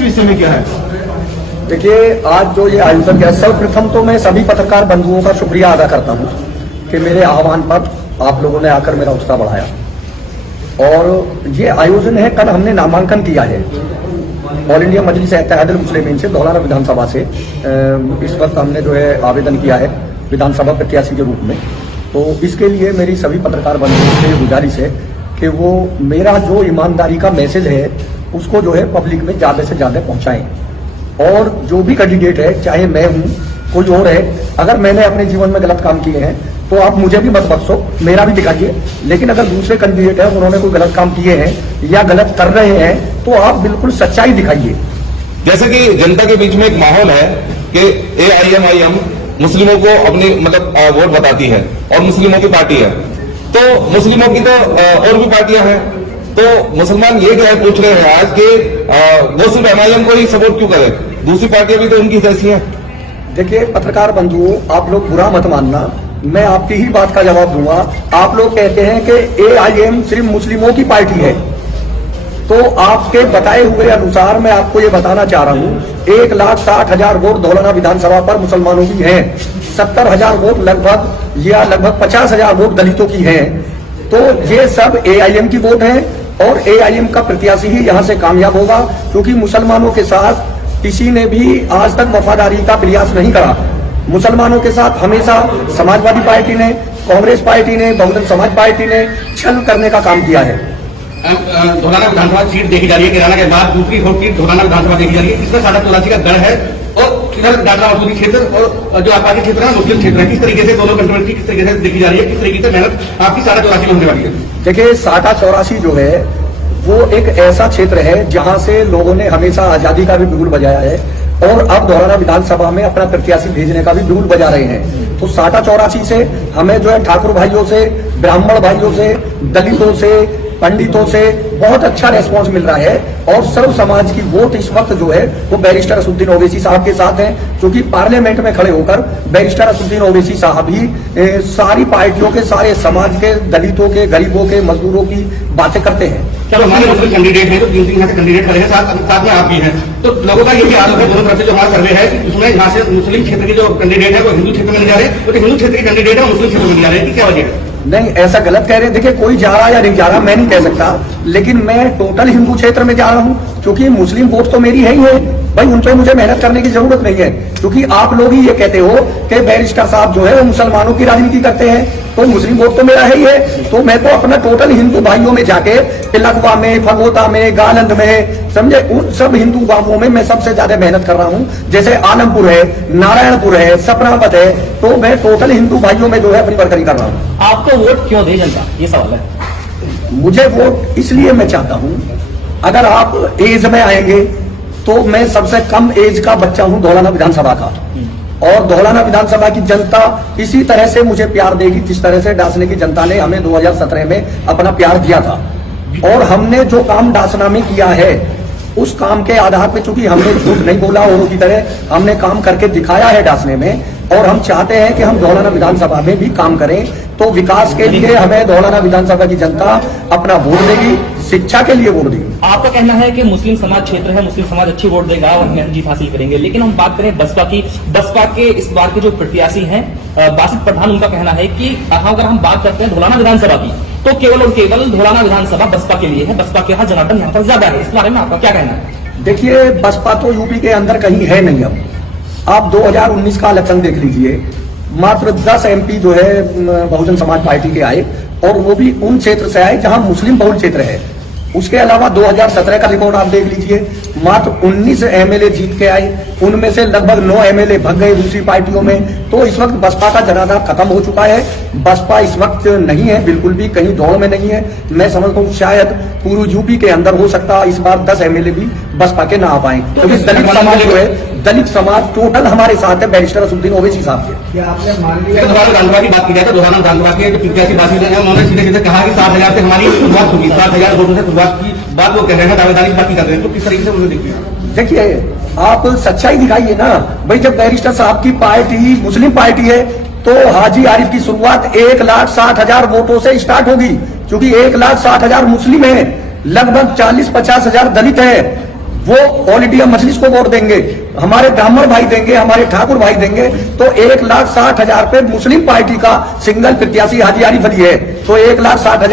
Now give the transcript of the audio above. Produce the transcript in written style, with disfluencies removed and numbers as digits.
किस विषय में किया है? देखिए, आज जो ये आयोजन किया, सर्वप्रथम तो मैं सभी पत्रकार बंधुओं का शुक्रिया अदा करता हूं कि मेरे आह्वान पर आप लोगों ने आकर मेरा उत्साह बढ़ाया। और ये आयोजन है, कल हमने नामांकन किया है ऑल इंडिया मजलिस इत्तेहादुल मुस्लिमीन से, धौलाना विधानसभा से। इस वक्त हमने जो है आवेदन किया है विधानसभा प्रत्याशी के रूप में। तो इसके लिए मेरी सभी पत्रकार बंधुओं से गुजारिश है कि वो मेरा जो ईमानदारी का मैसेज है उसको जो है पब्लिक में ज्यादा से ज्यादा पहुंचाएं। और जो भी कैंडिडेट है, चाहे मैं हूं कोई और है, अगर मैंने अपने जीवन में गलत काम किए हैं तो आप मुझे भी मत बख्शो, मेरा भी दिखाइए। लेकिन अगर दूसरे कैंडिडेट है उन्होंने कोई गलत काम किए हैं या गलत कर रहे हैं तो आप बिल्कुल सच्चाई दिखाइए। जैसे कि जनता के बीच में एक माहौल है कि AIMIM मुस्लिमों को अपनी मतलब वोट बताती है और मुस्लिमों की पार्टी है, तो मुस्लिमों की तो और भी पार्टियां हैं, तो मुसलमान ये क्या पूछ रहे हैं आज कि वो सिर्फ MIM को ही सपोर्ट क्यों करे, दूसरी पार्टियां भी तो उनकी जैसी हैं। देखिए पत्रकार बंधुओं, आप लोग बुरा मत मानना, मैं आपकी ही बात का जवाब दूंगा। आप लोग कहते हैं कि AIM सिर्फ मुस्लिमों की पार्टी है, तो आपके बताए हुए अनुसार मैं आपको ये बताना चाह रहा हूँ, 1,60,000 वोट धौलाना विधानसभा पर मुसलमानों की हैं, 70,000 वोट लगभग या लगभग 50,000 वोट दलितों की हैं। तो ये सब AIM की वोट है और AIM का प्रत्याशी ही यहाँ से कामयाब होगा, क्योंकि मुसलमानों के साथ किसी ने भी आज तक वफादारी का प्रयास नहीं करा। मुसलमानों के साथ हमेशा समाजवादी पार्टी ने, कांग्रेस पार्टी ने, बहुजन समाज पार्टी ने छल करने का काम किया है। धौलाना विधानसभा सीट देखी जा रही है, किराना के बाद दूसरी सीट धौलाना विधानसभा देखी जा रही है, इसमें 84 का गढ़ है और इधर डाडला मसूरी क्षेत्र और जो आपका क्षेत्र है मुस्लिम क्षेत्र है, किस तरीके से दोनों कंट्रोवर्सी किस तरीके से देखी जा रही है, किस तरीके से मेहनत आपकी 84 में होने वाली है? देखिए 84 जो है वो एक ऐसा क्षेत्र है जहां से लोगों ने हमेशा आजादी का भी बिगुल बजाया है और अब धौलाना विधानसभा में अपना प्रत्याशी भेजने का भी बिगुल बजा रहे हैं। तो 84 से हमें जो है ठाकुर भाइयों से, ब्राह्मण भाइयों से, दलितों से, पंडितों से बहुत अच्छा रेस्पॉन्स मिल रहा है और सर्व समाज की वोट इस वक्त जो है वो बैरिस्टर असदुद्दीन ओवैसी साहब के साथ है, क्योंकि पार्लियामेंट में खड़े होकर बैरिस्टर असदुद्दीन ओवैसी साहब ही सारी पार्टियों के, सारे समाज के, दलितों के, गरीबों के, मजदूरों की बातें करते हैं। चलो हमारे मुस्लिम कैंडिडेट है तो 3 यहाँ से कैंडिडेट खड़े हैं, साथ में आप भी हैं, तो लोगों का यही आरोप है दोनों तरफ से जो हमारा सर्वे है कि उसमें यहाँ से मुस्लिम क्षेत्र के जो कैंडिडेट है वो हिंदू क्षेत्र में नहीं जा रहे, तो हिंदू क्षेत्र के कैंडिडेट है मुस्लिम क्षेत्र में नहीं जा रहे, क्या वजह है? नहीं, ऐसा गलत कह रहे हैं। देखिए कोई जा रहा या नहीं जा रहा मैं नहीं कह सकता, लेकिन मैं टोटल हिंदू क्षेत्र में जा रहा हूं, क्योंकि मुस्लिम वोट तो मेरी है ही है भाई, उन पर मुझे मेहनत करने की जरूरत नहीं है, क्योंकि आप लोग ही ये कहते हो कि बैरिस्टर साहब जो है वो मुसलमानों की राजनीति करते हैं, तो मुस्लिम वोट तो मेरा है ही है। तो मैं तो अपना टोटल हिंदू भाइयों में जाके तिलकवा में, फगोता में, गालंद में, समझे, उन सब हिंदू गांवों में मैं सबसे ज्यादा मेहनत कर रहा हूं। जैसे आलमपुर है, नारायणपुर है, सपनावत है, तो मैं टोटल हिंदू भाइयों में जो है अपनी वर्करी कर रहा हूँ। आपको वोट क्यों दे जनता, ये सवाल है। मुझे वोट इसलिए मैं चाहता हूं, अगर आप एज में आएंगे तो मैं सबसे कम एज का बच्चा हूं धौलाना विधानसभा का, और धौलाना विधानसभा की जनता इसी तरह से मुझे प्यार देगी जिस तरह से डासने की जनता ने हमें 2017 में अपना प्यार दिया था। और हमने जो काम डासना में किया है उस काम के आधार पे, चूंकि हमने झूठ नहीं बोला औरों की तरह, हमने काम करके दिखाया है डासने में, और हम चाहते हैं कि हम धौलाना विधानसभा में भी काम करें। तो विकास के लिए हमें धौलाना विधानसभा की जनता अपना वोट देगी, शिक्षा के लिए वोट देगी। आपका कहना है कि मुस्लिम समाज क्षेत्र है, मुस्लिम समाज अच्छी वोट देगा और हम जीत हासिल करेंगे, लेकिन हम बात करें बसपा की, बसपा के इस बार के जो प्रत्याशी हैं बासित पठान, उनका कहना है कि अगर हम बात करते हैं धौलाना विधानसभा की तो केवल और केवल धौलाना विधानसभा बसपा के लिए है, बसपा के यहाँ जनार्दन यहाँ पर ज्यादा है, इस बारे में आपका क्या कहना है? देखिए बसपा तो यूपी के अंदर कहीं है नहीं। अब आप 2019 का इलेक्शन देख लीजिए, मात्र 10 MP जो है बहुजन समाज पार्टी के आए, और वो भी उन क्षेत्र से आए जहां मुस्लिम बहुल क्षेत्र है। उसके अलावा 2017 का रिकॉर्ड आप देख लीजिए, मात्र 19 MLA जीत के आए, उनमें से लगभग 9 MLA भग गए दूसरी पार्टियों में। तो इस वक्त बसपा का जनाधार खत्म हो चुका है, बसपा इस वक्त नहीं है, बिल्कुल भी कहीं दौड़ में नहीं है। मैं समझता हूँ शायद पूर्व यूपी के अंदर हो सकता इस बार 10 MLA भी बसपा के ना आ पाए, क्योंकि दलित समाज जो है, दलित समाज टोटल हमारे साथ है बैरिस्टर असदुद्दीन ओवैसी साहब के। क्या आपने मान लिया विधानसभा की बात की जाए तो धौलाना विधानसभा की जो प्रत्याशी बातचीत है, उन्होंने सीधे सीधे कहा कि 7,000 से हमारी शुरुआत होगी, 7,000 वोटों से शुरुआत की बात वो कह रहे हैं, दावेदारी बात कर रहे हैं, तो किस तरीके से उन्होंने देखिए? देखिए आप सच्चाई दिखाइए ना भाई, जब बैरिस्टर साहब की पार्टी मुस्लिम पार्टी है तो हाजी आरिफ की शुरुआत 1,60,000 वोटों से स्टार्ट होगी, क्योंकि 1,60,000 मुस्लिम है, लगभग 40-50 हजार दलित है, वो ऑल इंडिया मजलिस को वोट देंगे, हमारे ब्राह्मण भाई देंगे, हमारे ठाकुर भाई देंगे, तो 1,60,000 पे मुस्लिम पार्टी का सिंगल प्रत्याशी हाजी आरिफ अली है, तो 1,60,000